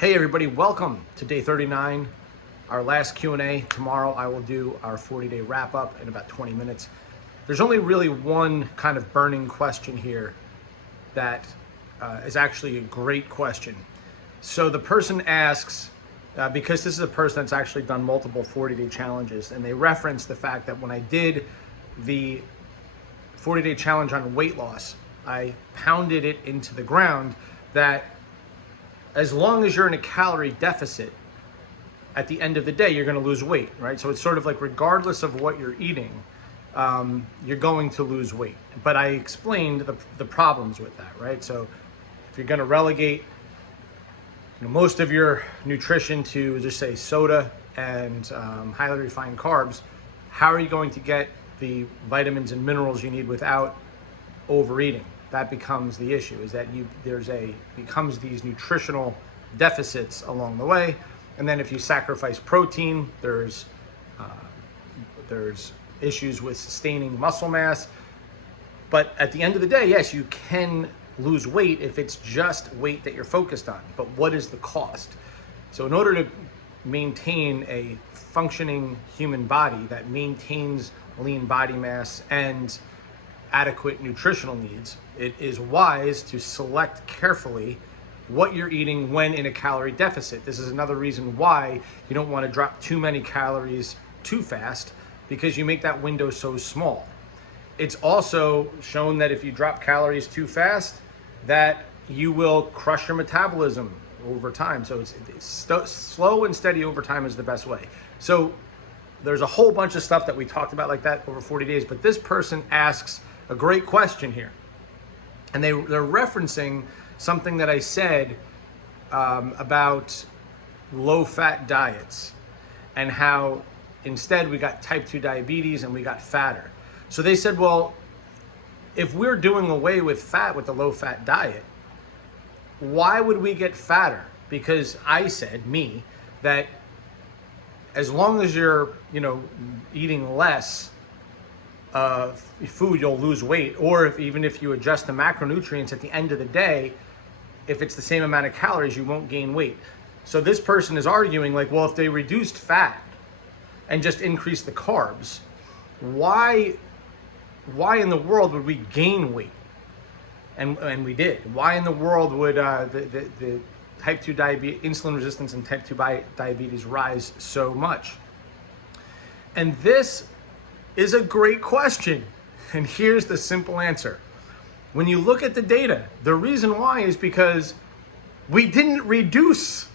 Hey everybody, welcome to day 39, our last Q&A. Tomorrow I will do our 40-day wrap-up in about 20 minutes. There's only really one kind of burning question here that is actually a great question. So the person asks, because this is a person that's actually done multiple 40-day challenges, and they reference the fact that when I did the 40-day challenge on weight loss, I pounded it into the ground that as long as you're in a calorie deficit, at the end of the day, you're going to lose weight, right? So it's sort of like regardless of what you're eating, you're going to lose weight. But I explained the problems with that, right? So if you're going to relegate most of your nutrition to just say soda and highly refined carbs, how are you going to get the vitamins and minerals you need without overeating? That becomes the issue, is that becomes these nutritional deficits along the way. And then if you sacrifice protein, there's issues with sustaining muscle mass. But at the end of the day, yes, you can lose weight if it's just weight that you're focused on. But what is the cost? So in order to maintain a functioning human body that maintains lean body mass and adequate nutritional needs, it is wise to select carefully what you're eating when in a calorie deficit. This is another reason why you don't want to drop too many calories too fast, because you make that window so small. It's also shown that if you drop calories too fast, that you will crush your metabolism over time. So it's slow and steady over time is the best way. So there's a whole bunch of stuff that we talked about like that over 40 days, but this person asks a great question here. And they're referencing something that I said about low-fat diets and how instead we got type 2 diabetes and we got fatter. So they said, well, if we're doing away with fat with the low-fat diet, why would we get fatter? Because I said, that as long as you're, eating less food, you'll lose weight. Or even if you adjust the macronutrients at the end of the day, if it's the same amount of calories, you won't gain weight. So this person is arguing like, well, if they reduced fat and just increased the carbs, why in the world would we gain weight? And we did. Why in the world would the type 2 diabetes, insulin resistance and type 2 diabetes rise so much? And this is a great question. And here's the simple answer. When you look at the data, the reason why is because we didn't reduce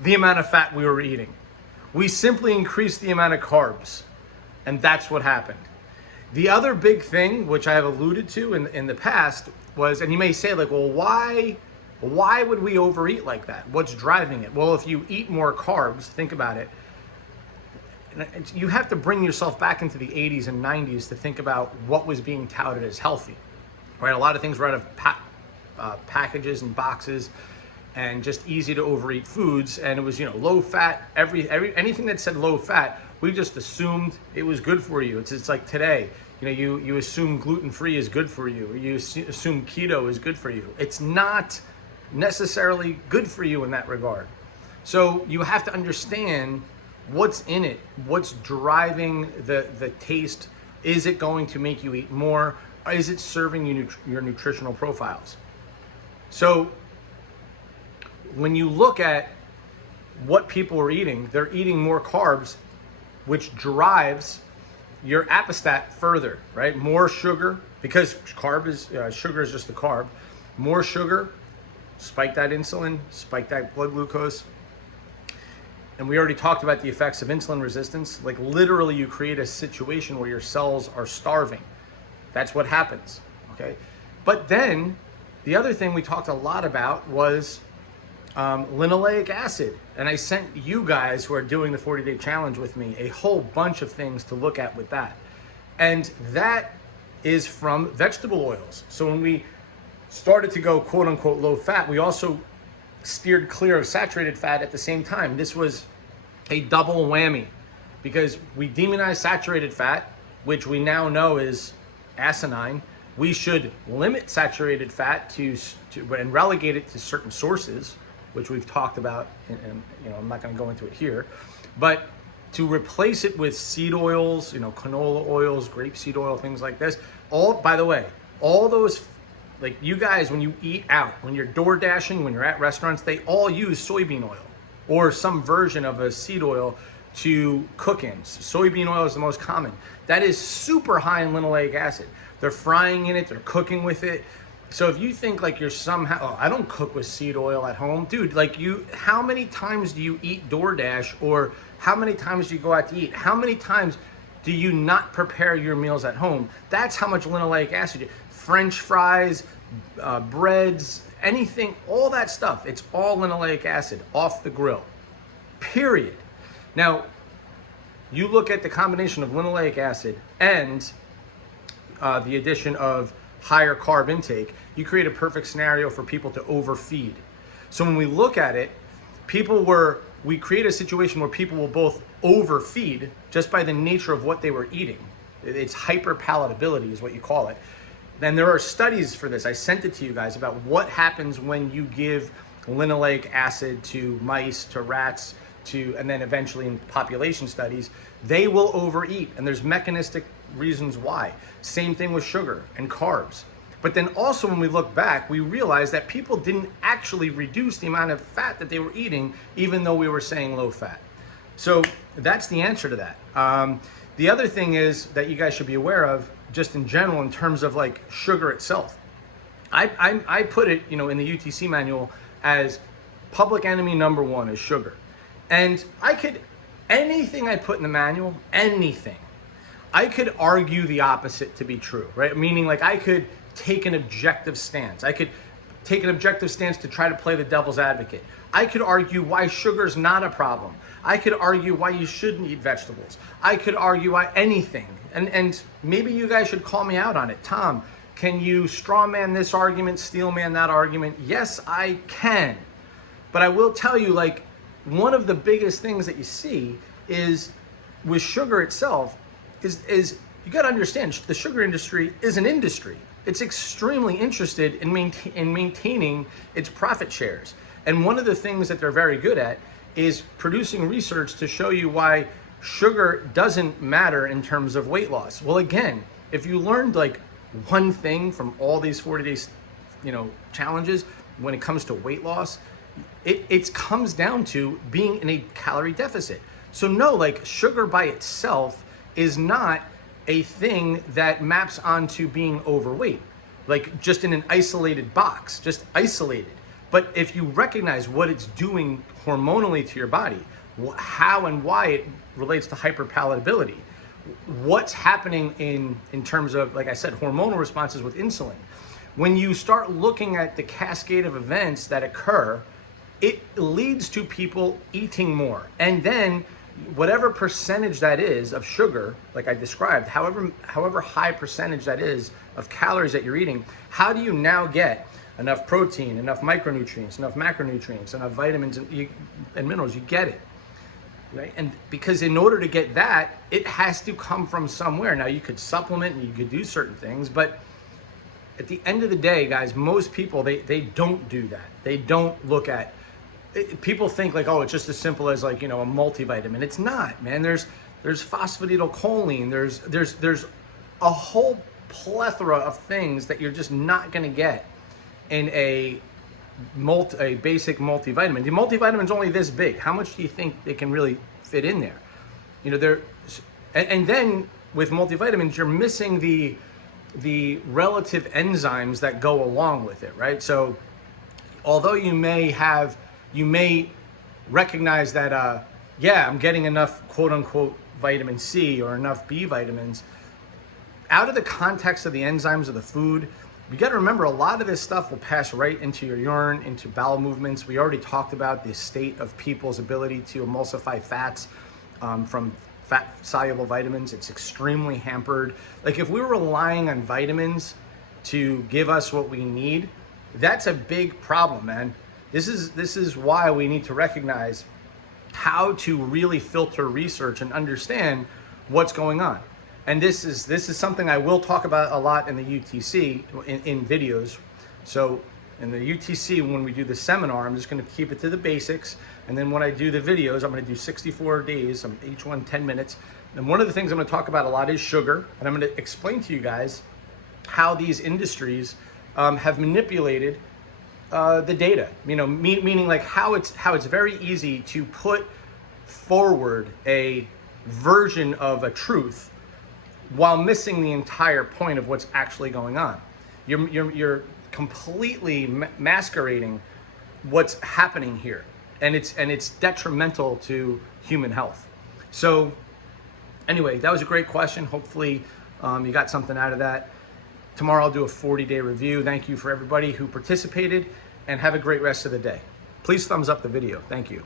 the amount of fat we were eating. We simply increased the amount of carbs. And that's what happened. The other big thing, which I have alluded to in the past, was, and you may say like, well, why would we overeat like that? What's driving it? Well, if you eat more carbs, think about it. You have to bring yourself back into the 80s and 90s to think about what was being touted as healthy, right? A lot of things were out of packages and boxes and just easy to overeat foods. And it was, low fat, anything that said low fat, we just assumed it was good for you. It's like today, you assume gluten-free is good for you, or you assume keto is good for you. It's not necessarily good for you in that regard. So you have to understand what's in it, what's driving the taste. Is it going to make you eat more? Or is it serving you your nutritional profiles? So when you look at what people are eating, they're eating more carbs, which drives your appestat further, right? More sugar, because sugar is just a carb. More sugar, spike that insulin, spike that blood glucose. And we already talked about the effects of insulin resistance. Like literally you create a situation where your cells are starving. That's what happens, okay? But then the other thing we talked a lot about was linoleic acid. And I sent you guys who are doing the 40-day challenge with me a whole bunch of things to look at with that. And that is from vegetable oils. So when we started to go quote unquote low fat, we also steered clear of saturated fat at the same time. This was a double whammy because we demonized saturated fat, which we now know is asinine. We should limit saturated fat and relegate it to certain sources, which we've talked about, and I'm not going to go into it here, but to replace it with seed oils, canola oils, grapeseed oil, things like this. By the way, all those, like you guys, when you eat out, when you're door dashing, when you're at restaurants, they all use soybean oil or some version of a seed oil to cook in. Soybean oil is the most common. That is super high in linoleic acid. They're frying in it, they're cooking with it. So if you think like you're somehow, I don't cook with seed oil at home, dude, how many times do you eat DoorDash, or how many times do you go out to eat? How many times do you not prepare your meals at home? That's how much linoleic acid. French fries, breads, anything, all that stuff, it's all linoleic acid off the grill, period. Now, you look at the combination of linoleic acid and the addition of higher carb intake, you create a perfect scenario for people to overfeed. So when we look at it, we create a situation where people will both overfeed just by the nature of what they were eating. It's hyperpalatability is what you call it. Then there are studies for this. I sent it to you guys about what happens when you give linoleic acid to mice, to rats, and then eventually in population studies, they will overeat, and there's mechanistic reasons why. Same thing with sugar and carbs. But then also when we look back, we realize that people didn't actually reduce the amount of fat that they were eating, even though we were saying low fat. So that's the answer to that. The other thing is that you guys should be aware of, just in general, in terms of like sugar itself. I put it, in the UTC manual as public enemy number one is sugar. And anything I put in the manual, anything, I could argue the opposite to be true, right? Meaning like I could take an objective stance. I could take an objective stance to try to play the devil's advocate. I could argue why sugar's not a problem. I could argue why you shouldn't eat vegetables. I could argue why anything. And maybe you guys should call me out on it. Tom, can you straw man this argument, steel man that argument? Yes, I can. But I will tell you, like, one of the biggest things that you see is with sugar itself is you got to understand the sugar industry is an industry. It's extremely interested in maintaining its profit shares. And one of the things that they're very good at is producing research to show you why sugar doesn't matter in terms of weight loss. Well, again, if you learned like one thing from all these 40 days, challenges when it comes to weight loss, it comes down to being in a calorie deficit. So no, like sugar by itself is not a thing that maps onto being overweight, like just in an isolated box, just isolated. But if you recognize what it's doing hormonally to your body, how and why it relates to hyperpalatability, what's happening in terms of, like I said, hormonal responses with insulin, when you start looking at the cascade of events that occur, it leads to people eating more. And then whatever percentage that is of sugar, like I described, however high percentage that is of calories that you're eating, how do you now get enough protein, enough micronutrients, enough macronutrients, enough vitamins and minerals? You get it, right? And because in order to get that, it has to come from somewhere. Now you could supplement and you could do certain things, but at the end of the day, guys, most people, they don't do that. They don't look at it. People think like, oh, it's just as simple as like, a multivitamin. It's not, man. There's phosphatidylcholine. There's a whole plethora of things that you're just not going to get in a basic multivitamin. The multivitamin's only this big. How much do you think they can really fit in there? And then with multivitamins, you're missing the relative enzymes that go along with it, right? So although you may recognize that, I'm getting enough quote unquote vitamin C or enough B vitamins, out of the context of the enzymes of the food, you got to remember a lot of this stuff will pass right into your urine, into bowel movements. We already talked about the state of people's ability to emulsify fats from fat-soluble vitamins. It's extremely hampered. Like if we were relying on vitamins to give us what we need, that's a big problem, man. This is why we need to recognize how to really filter research and understand what's going on. And this is something I will talk about a lot in the UTC in videos. So In the UTC, when we do the seminar, I'm just going to keep it to the basics. And then when I do the videos, I'm going to do 64 days, each one 10 minutes. And one of the things I'm going to talk about a lot is sugar. And I'm going to explain to you guys how these industries have manipulated the data. You know, meaning like how it's very easy to put forward a version of a truth while missing the entire point of what's actually going on. You're completely masquerading what's happening here, and it's detrimental to human health. So anyway, that was a great question. Hopefully you got something out of that. Tomorrow I'll do a 40-day review. Thank you for everybody who participated, and have a great rest of the day. Please thumbs up the video. Thank you.